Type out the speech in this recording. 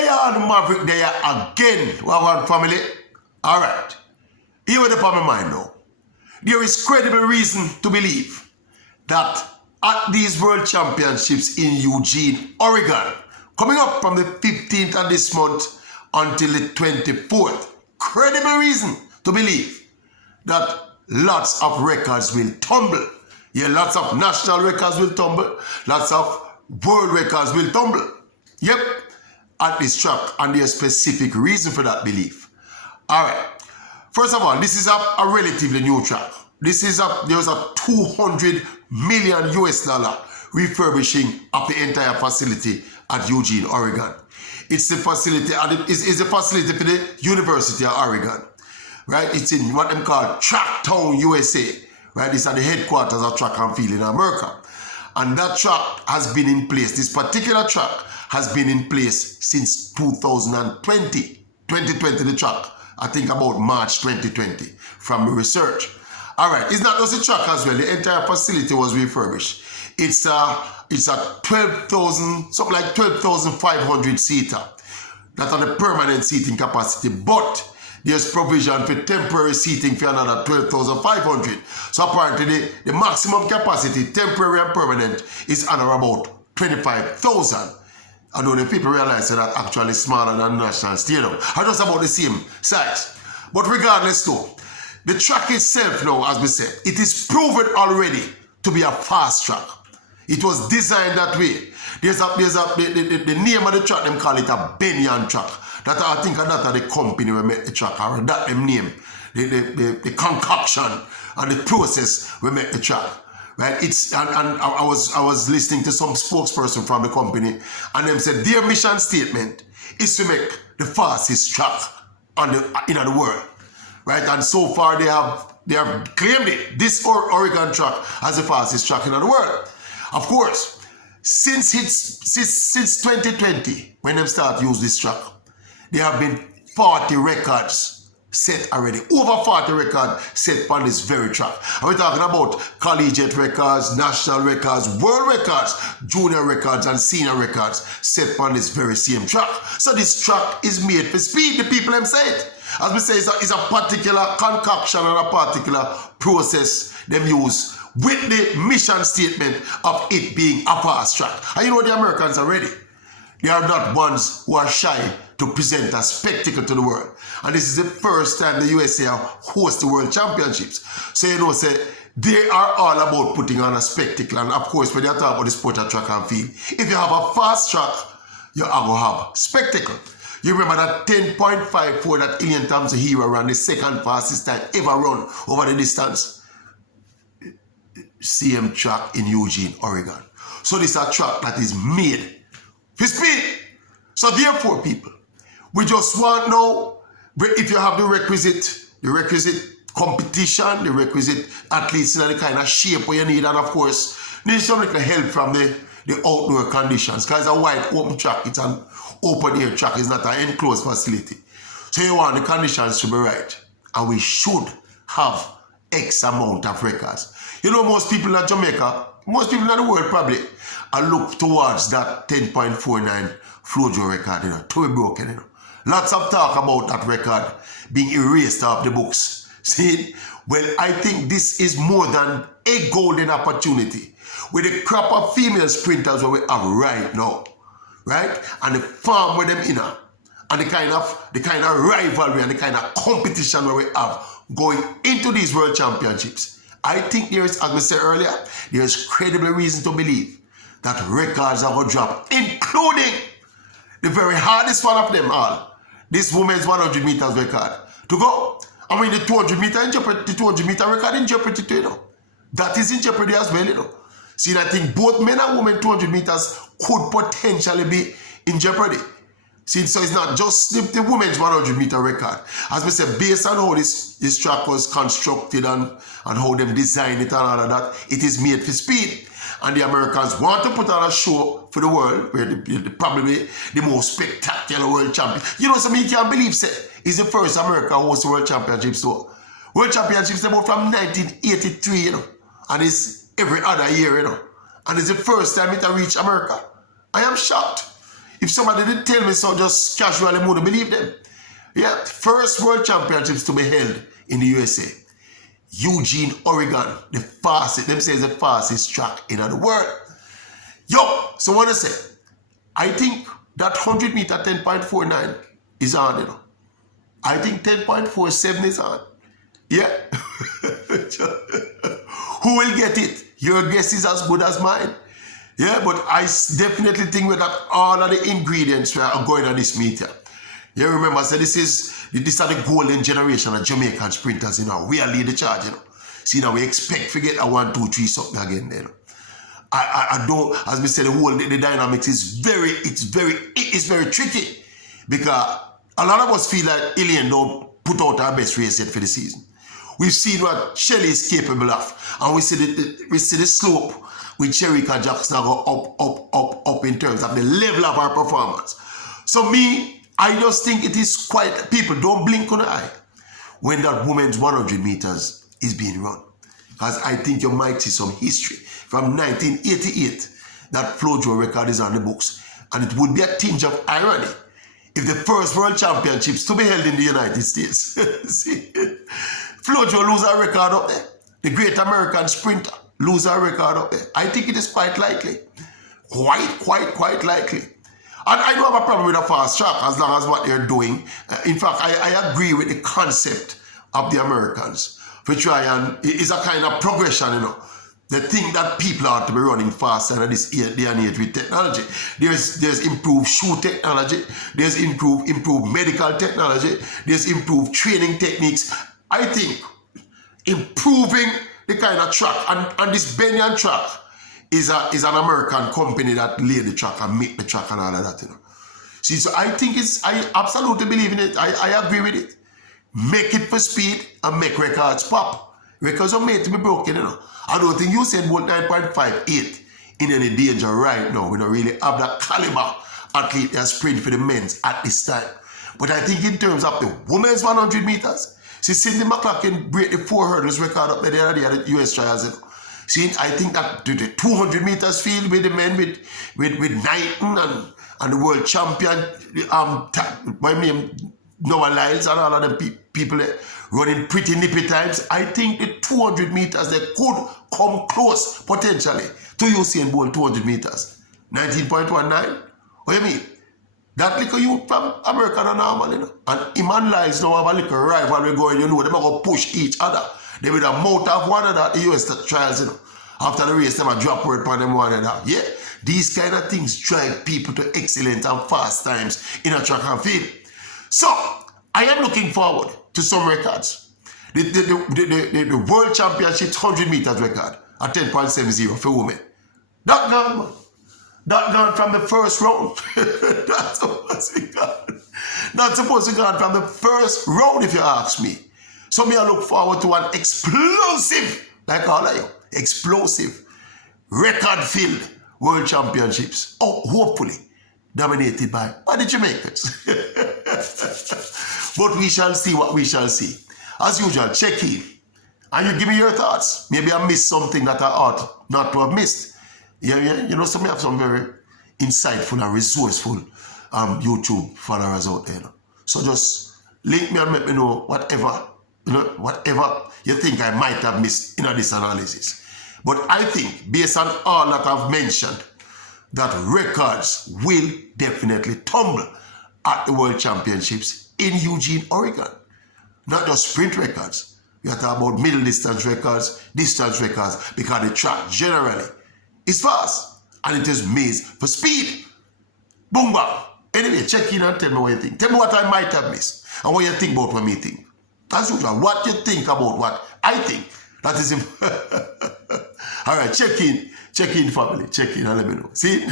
They are the Maverick, they are again. One family. Alright. Here with the my mind now. There is credible reason to believe that at these World Championships in Eugene, Oregon, coming up from the 15th of this month until the 24th, credible reason to believe that lots of records will tumble. Yeah, lots of national records will tumble. Lots of world records will tumble. Yep, at this track, and there's specific reason for that belief. All right. First of all, this is a relatively new track. There's a 200 million US dollar refurbishing of the entire facility at Eugene, Oregon. It's the facility, it's a facility for the University of Oregon, right? It's in what they call Track Town, USA, right? It's at the headquarters of track and field in America. And that track has been in place. This particular track has been in place since 2020. 2020, the track, I think about March 2020 from the research. All right, it's not just a track as well. The entire facility was refurbished. It's a 12,000, something like 12,500 seater. That's on the permanent seating capacity, but there's provision for temporary seating for another 12,500. So apparently the maximum capacity, temporary and permanent, is under about 25,000. I know the people realize that actually smaller than National Stadium. Are just about the same size. But regardless though, the track itself now, as we said, it is proven already to be a fast track. It was designed that way. The name of the track, them call it a Benyon track. That I think that the company will make the track, or that them name, the concoction and the process will make the track. Right? I was listening to some spokesperson from the company, and them said their mission statement is to make the fastest track in the world. Right? And so far they have claimed it. This Oregon track as the fastest track in the world. Of course, since 2020, when they start to use this track, there have been 40 records set already. Over 40 records set on this very track. And we're talking about collegiate records, national records, world records, junior records, and senior records set on this very same track. So this track is made for speed. The people them say it. As we say, it's a particular concoction and a particular process them use with the mission statement of it being a fast track. And you know the Americans are ready. They are not ones who are shy to present a spectacle to the world. And this is the first time the USA host the World Championships. So you know, say, they are all about putting on a spectacle. And of course, when you talk about the sport of track and field, if you have a fast track, you are going to have spectacle. You remember that 10.54 that Ian Thompson hero ran, the second fastest time ever run over the distance. Same track in Eugene, Oregon. So this is a track that is made for speed. So therefore, people, we just want now, if you have the requisite competition, the requisite athletes in the kind of shape where you need, and of course, need some little help from the outdoor conditions. Because it's a wide open track, it's an open air track, it's not an enclosed facility. So you want the conditions to be right. And we should have X amount of records. You know, most people in Jamaica, most people in the world probably, are look towards that 10.49 Flojo record, to be broken, Lots of talk about that record being erased off the books. See? Well, I think this is more than a golden opportunity with the crop of female sprinters that we have right now, right? And the farm with them and the kind of rivalry and the kind of competition that we have going into these World Championships. I think there is, as we said earlier, there is credible reason to believe that records are going to drop, including the very hardest one of them all, this women's 100 meters record. To go, I mean, the 200 meter in jeopardy, the 200 meter record in jeopardy too, That is in jeopardy as well, See, I think both men and women 200 meters could potentially be in jeopardy. See, so it's not just the women's 100 meter record. As we said, based on how this track was constructed and how them designed it and all of that, it is made for speed. And the Americans want to put on a show for the world, where probably the most spectacular world champion. You know, something you can't believe, say, is the first America host the World Championships. So, World Championships about from 1983, and it's every other year, And it's the first time it reached America. I am shocked. If somebody didn't tell me so, just casually I wouldn't believe them. Yeah, first World Championships to be held in the USA. Eugene, Oregon, the fastest, them say is the fastest track in the world. Yo, so what I say? I think that 100 meter 10.49 is on, you know. I think 10.47 is on. Yeah. Who will get it? Your guess is as good as mine. Yeah, but I definitely think that all of the ingredients are going on this meter. You remember, I said these are the golden generation of Jamaican sprinters, you know. We are lead the charge, you know. See, now we expect to get a 1, 2, 3 something again, you know. I don't, as we said, the dynamics is very tricky because a lot of us feel like Ilian don't put out our best race yet for the season. We've seen what Shelley is capable of, and we see the slope with Cherika Jackson go up in terms of the level of our performance. So me, I just think it is quite, people don't blink an eye when that women's 100 meters is being run. Because I think you might see some history from 1988 that Flojo record is on the books. And it would be a tinge of irony if the first World Championships to be held in the United States. See, Flojo lose a record up there. The great American sprinter lose a record up there. I think it is quite likely. Quite likely. And I don't have a problem with a fast track as long as what they're doing. In fact, I agree with the concept of the Americans. For try and it is a kind of progression, you know. They think that people ought to be running faster in this day and age with technology. There's improved shoe technology. There's improved medical technology. There's improved training techniques. I think improving the kind of track, and this Benyan track is an American company that lay the track and make the track and all of that, you know. See, so I think I absolutely believe in it. I agree with it. Make it for speed and make records pop. Records are made to be broken, you know. I don't think Usain Bolt 9.58 in any danger right now. We don't really have that caliber athlete that sprint for the men's at this time. But I think in terms of the women's 100 meters, see, Cindy McLaughlin break the 4 hurdles record up there the other day at the US trials, you know. See, I think that the 200 meters field with the men with Knighton and the world champion, my name, Noah Lyles and all of them people there running pretty nippy times. I think the 200 meters, they could come close, potentially, to Usain Bolt 200 meters. 19.19? What do you mean? That little youth from America are normal, you know. And him and Lyles now have a little rival we going, you know, they're going to push each other. They will have mouth of one another at the US trials, you know. After the race, they will drop word upon them one another. Yeah, these kind of things drive people to excellent and fast times in a track and field. So, I am looking forward to some records. The World Championships 100 meters record at 10.70 for women. That gone, man. That gone from the first round. That's supposed to be gone. That's supposed to be gone from the first round, if you ask me. So me I look forward to an explosive, like all of you, explosive, record-filled World Championships. Oh, hopefully dominated by the Jamaicans. But we shall see what we shall see. As usual, check in. And you give me your thoughts. Maybe I missed something that I ought not to have missed. Yeah. You know, some have some very insightful and resourceful YouTube followers out there. You know? So just link me and let me know whatever you think I might have missed in this analysis. But I think, based on all that I've mentioned, that records will definitely tumble at the World Championships in Eugene, Oregon. Not just sprint records. We are talking about middle distance records, distance records, because the track generally is fast and it is made for speed. Boom, bam. Anyway, check in and tell me what you think. Tell me what I might have missed and what you think about what me think. As usual, what you think about what I think. That is important. All right, check in, family. Check in and let me know. See?